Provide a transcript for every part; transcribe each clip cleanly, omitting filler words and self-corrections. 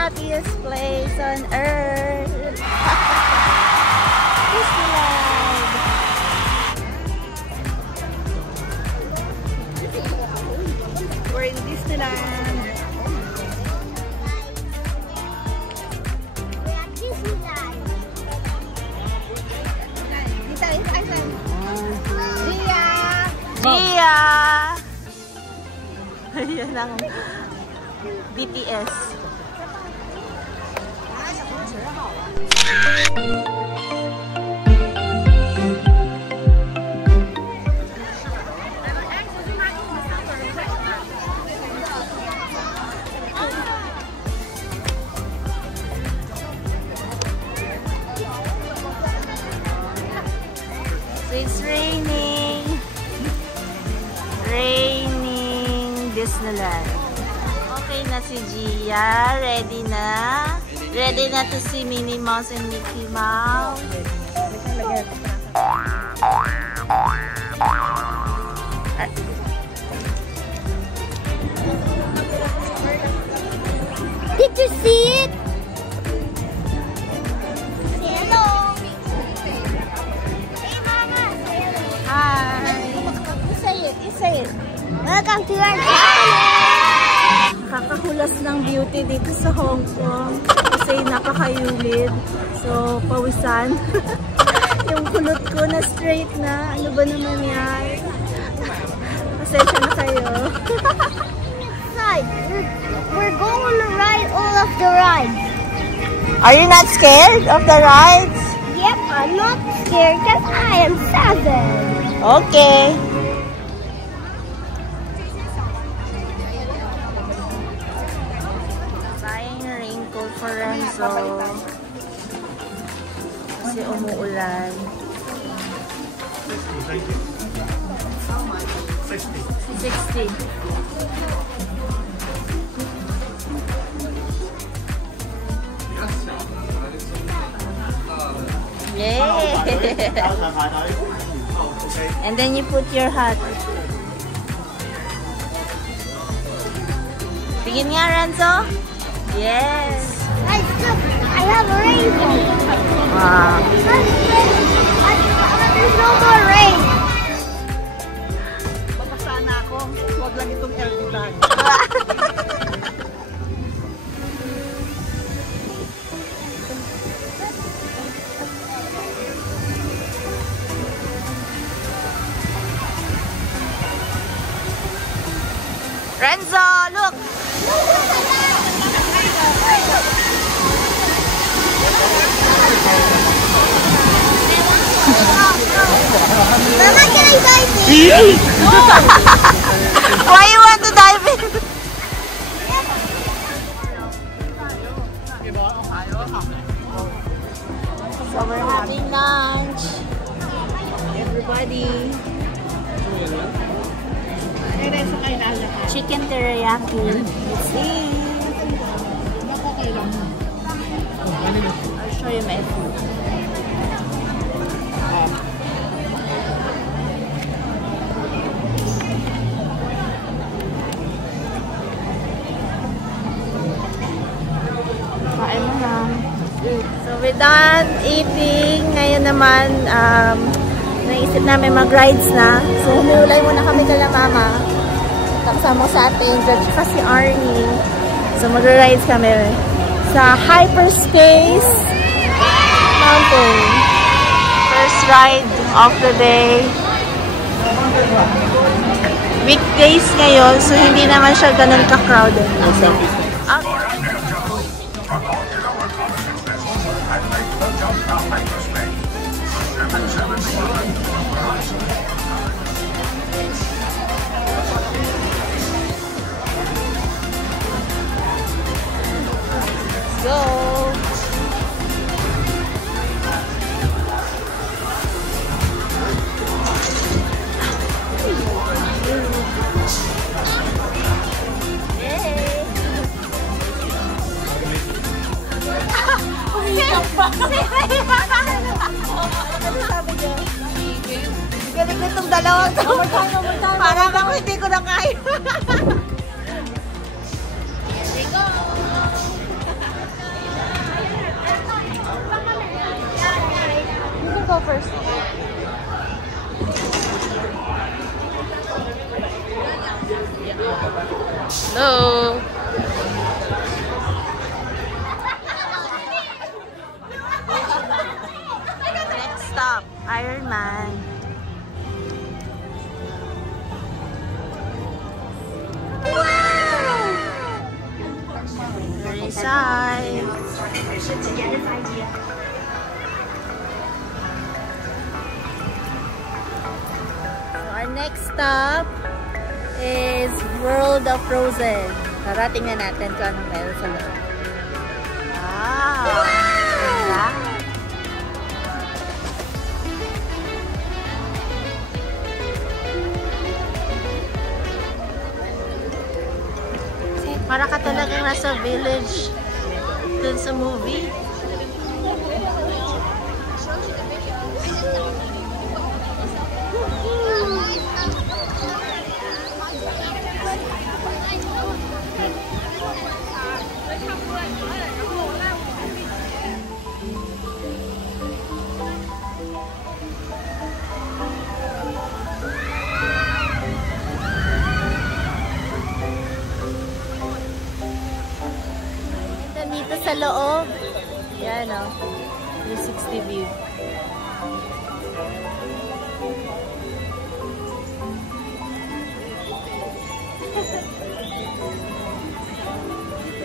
happiest place on earth. Disneyland. We're in Disneyland. Dia! Ayan ang BTS. So it's raining. Raining Disneyland. Okay na si Gia. Ready na? Ready na to see Minnie Mouse and Mickey Mouse? Did you see it? Hello. Hey, Mama. Hi! You say it. You say it. Welcome to our channel. Kakahulas ng beauty dito sa Hong Kong kasi napakayulid. So, pawisan. Yung kulot ko na straight na. Ano ba naman yan? Pasensya na kayo. We're going to ride all of the rides. Are you not scared of the rides? Yep, I'm not scared because I am 7. Okay. Buying a raincoat for Renzo. Kasi umuulan. 60. Yay! And then you put your hat. Tingin nga, Renzo? Yes! Guys, look, I have a raincoat. Wow! There's no more rain. Baka sana ako. Huwag lang itong LG bag. Renzo, look! Mama, can I dive in? Why you want to dive in? So we're having lunch. Everybody. Chicken teriyaki. Let's eat. I'll show you my food. Kain mo na. So we're done eating. Ngayon naman, naisip namin mag-rides na. So humiulay muna kami kala mama. Kasama sa atin, tsaka si Arnie. So mag-rides kami sa Hyperspace Mountain. First ride of the day. Weekdays ngayon, so hindi naman siya ganun ka-crowded. So, go! Galing ko itong dalawang to. Parang ako hindi ko na kaya. Here we go! go first. Hello. Next stop, Iron Man. Wow! Very nice. Our next stop is World of Frozen. Tarating na natin kung anong meron sa loob. Wow! Para ka talagang nasa village dun sa movie. Dito sa loob. Yan o. 360 view.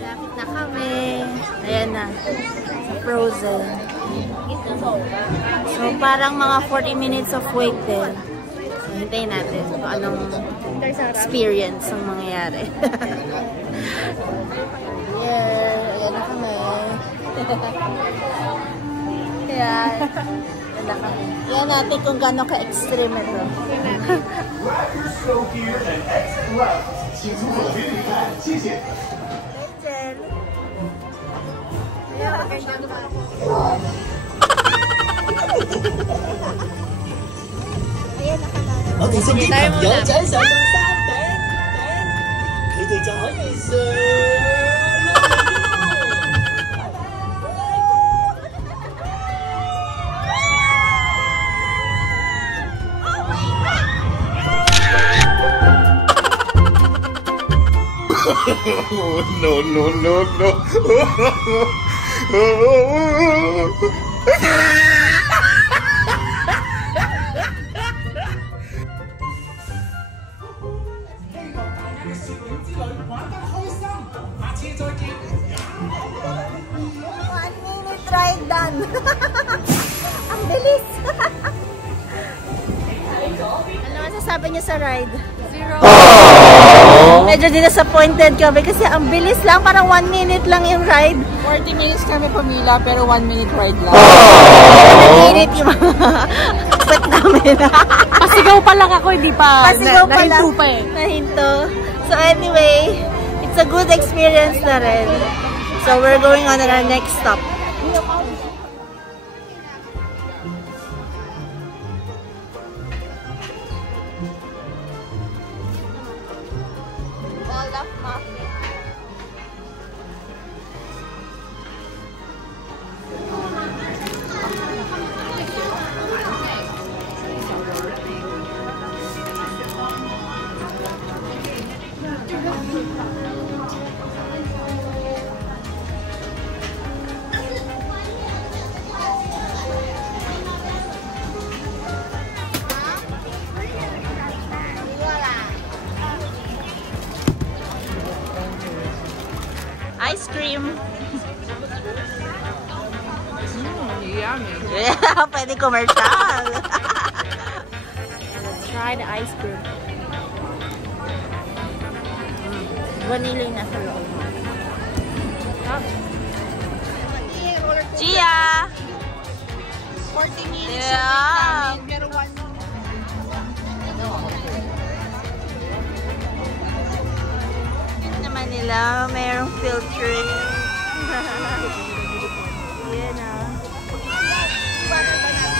Lapit na kami. Ayan na. Frozen. So parang mga 40 minutes of wait din. So hintayin natin kung anong experience ang mangyayari. Yeah, ayan na kami. Ayan. Ayan na kami. Ayan natin kung gano'n ka-extreme ito. Angel. Ayan na kami. Okay, so啲朋友仔上到山頂，佢哋就可以上。No, no, no, no. Ride done. Ang bilis. Ano masasabi niyo sa ride? Zero. Medyo disappointed kami kasi ang bilis lang. Parang 1 minute lang yung ride. 40 minutes kami pumila pero 1 minute ride lang. 1 minute yung mga pet namin. Pasigaw pa lang ako, hindi pa. Pasigaw pa lang. Nahinto pa eh. Nahinto. So anyway, it's a good experience na rin. So we're going on our next stop. Olaf Mafia. Ice cream. Yummy. Yeah, pwede commercial. Let's try the ice cream. Vanilla yung nasa loob. Gia! 40 minutes Yeah. pero 1 naman nila, mayroong filtering. Yan ah.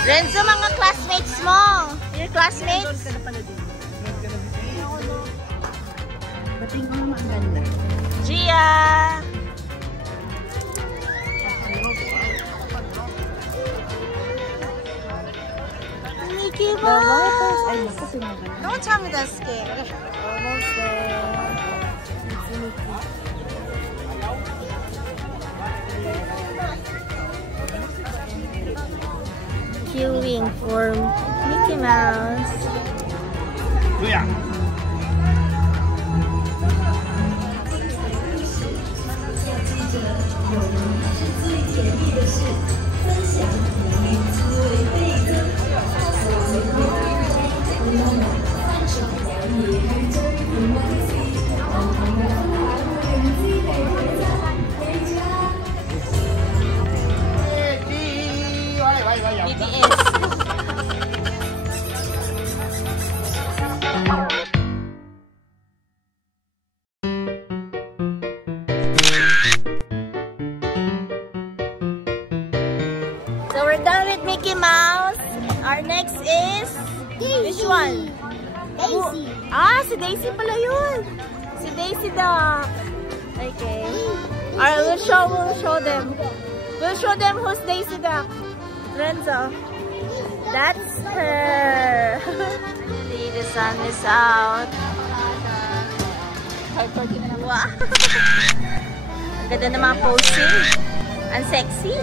Renzo, mga classmates mo. Your classmates? Bating ko naman ang ganda. Gia! Mickey The lighthouse. Mouse. Ay, naku, pinagano. Don't tell me that's scary. Almost there. It's Mickey. Queuing for Mickey Mouse. So we're done with Mickey Mouse. Our next is which one? Daisy. Ah, si Daisy pala yun. Si Daisy Duck. Okay. Alright, we'll show them. We'll show them who's Daisy Duck. Renzo. That's her. See, the sun is out. Wow. Ang ganda ng mga posing. Ang sexy.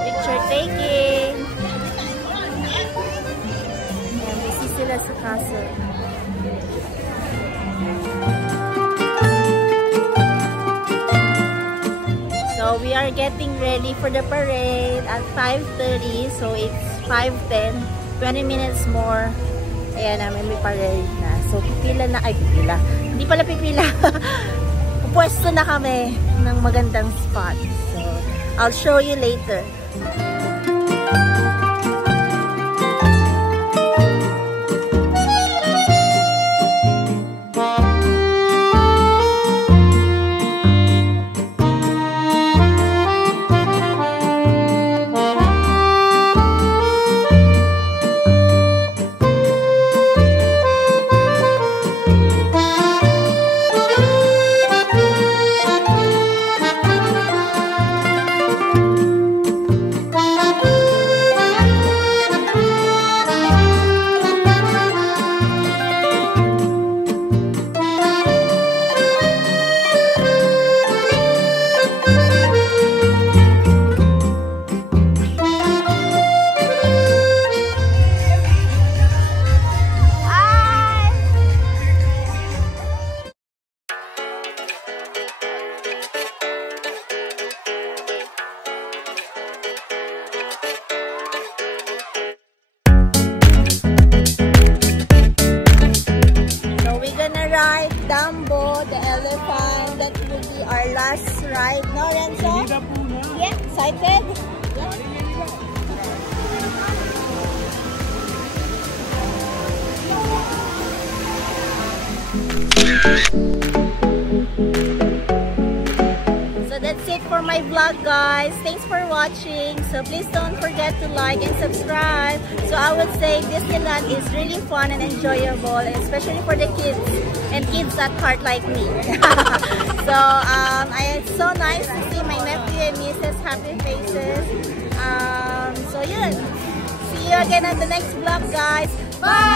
Picture taking. Ayan, busy sila sa castle. So we are getting ready for the parade at 5:30. So it's 5:10. 20 minutes more. Ayan namin, may parade na. So pipila na, ay pipila. Hindi pala pipila. Pupwesto na kami ng magandang spot. So I'll show you later. Ride Dumbo, the elephant. That will be our last ride. No, Renzo? Yeah, excited? So that's it for my vlog, guys. Thanks for watching. So please don't forget to like and subscribe. So I would say Disneyland is really fun and enjoyable, especially for the kids and kids at heart like me. So it's so nice to see my nephew and niece's happy faces. So yun. See you again on the next vlog, guys. Bye!